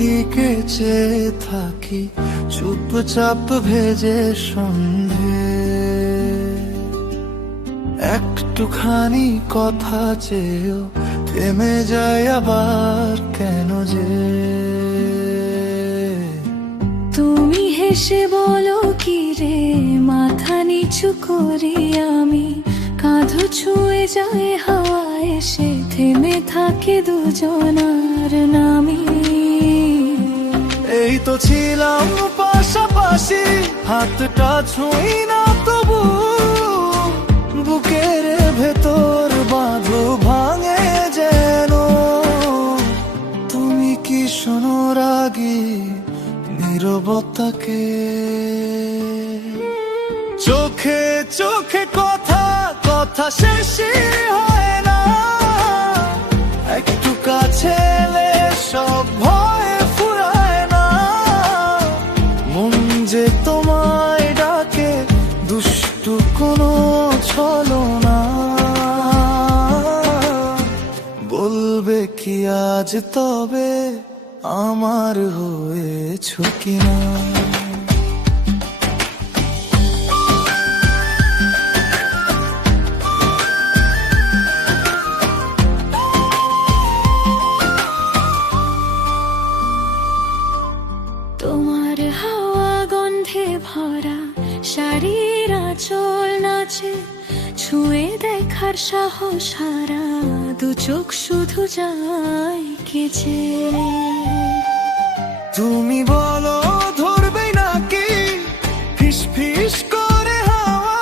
দিকে চেয়ে থাকি চুপচাপ ভেজে সন্ধে। একটুখানি কথা চেয়েও থেমে যায় আবার কেন যে। তুমি হেসে বলো কি রে, মাথা নিচু করি আমি, কাঁধ ছুঁয়ে যায় হাওয়া এসে, থেমে থাকে দুজনার নামে। এই তো ছিলাম পাশাপাশি, হাতটা ছুঁই না তবু, বুকের ভেতর বাঁধো ভাঙে যেন। তুমি কি শোনো রাগী নীরবতাকে? চোখে চোখে কথা, কথা শেষই হয় না। একটু কাছে এলে সব ভয় ফুরায় না। মন যে তোমায় ডাকে, দুষ্টু কোনো ছলনা। বলবে কি আজ তবে আমার হয়েছো কিনা? তোমার হাওয়া গন্ধে ভরা শাড়ির আঁচল নাচে, ছুঁয়ে দেখার সাহস হারা দু চোখ শুধু যায় কেছে। তুমি বলো ধরবে নাকি ফিস ফিস করে হাওয়া,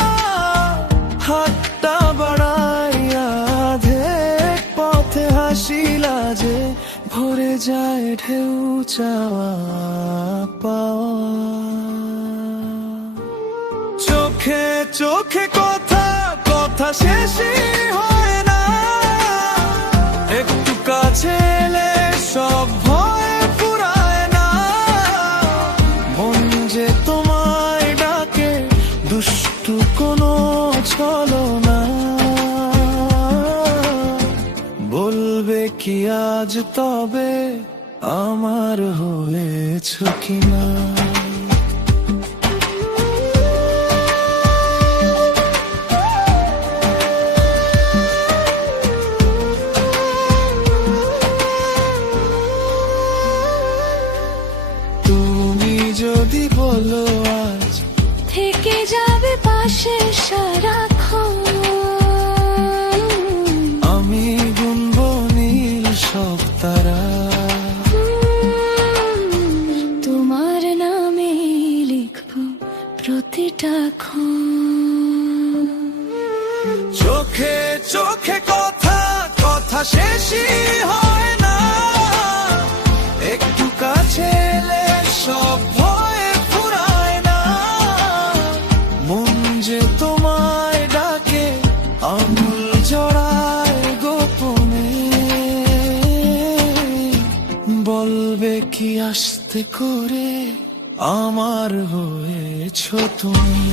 হাতটা বাড়াইয়া আধেক পথে হাসি লাজে, ভরে যায় ঢেউ চাওয়া পাওয়া। চোখে চোখে কথা, কথা শেষই হয় না। একটু কাছে এলে সব ভয় ফুরায় না। মন যে তোমায় ডাকে, দুষ্টু কোনো ছলনা। বলবে কি আজ তবে আমার হয়েছো কিনা? তুমি যদি বলো আজ থেকে যাবে পাশে সারাক্ষণ, আমি গুনবো নীল সব তারা। তোমার নামে লিখবো প্রতিটা ক্ষণ। চোখে চোখে কথা, কথা শেষই হয় না। একটু কাছে এলে সব ভয় ফুরায় না। মন যে তোমায় ডাকে, আঙুল জড়ায় গোপনে। বলবে কি আস্তে করে আমার হয়েছো তুমি?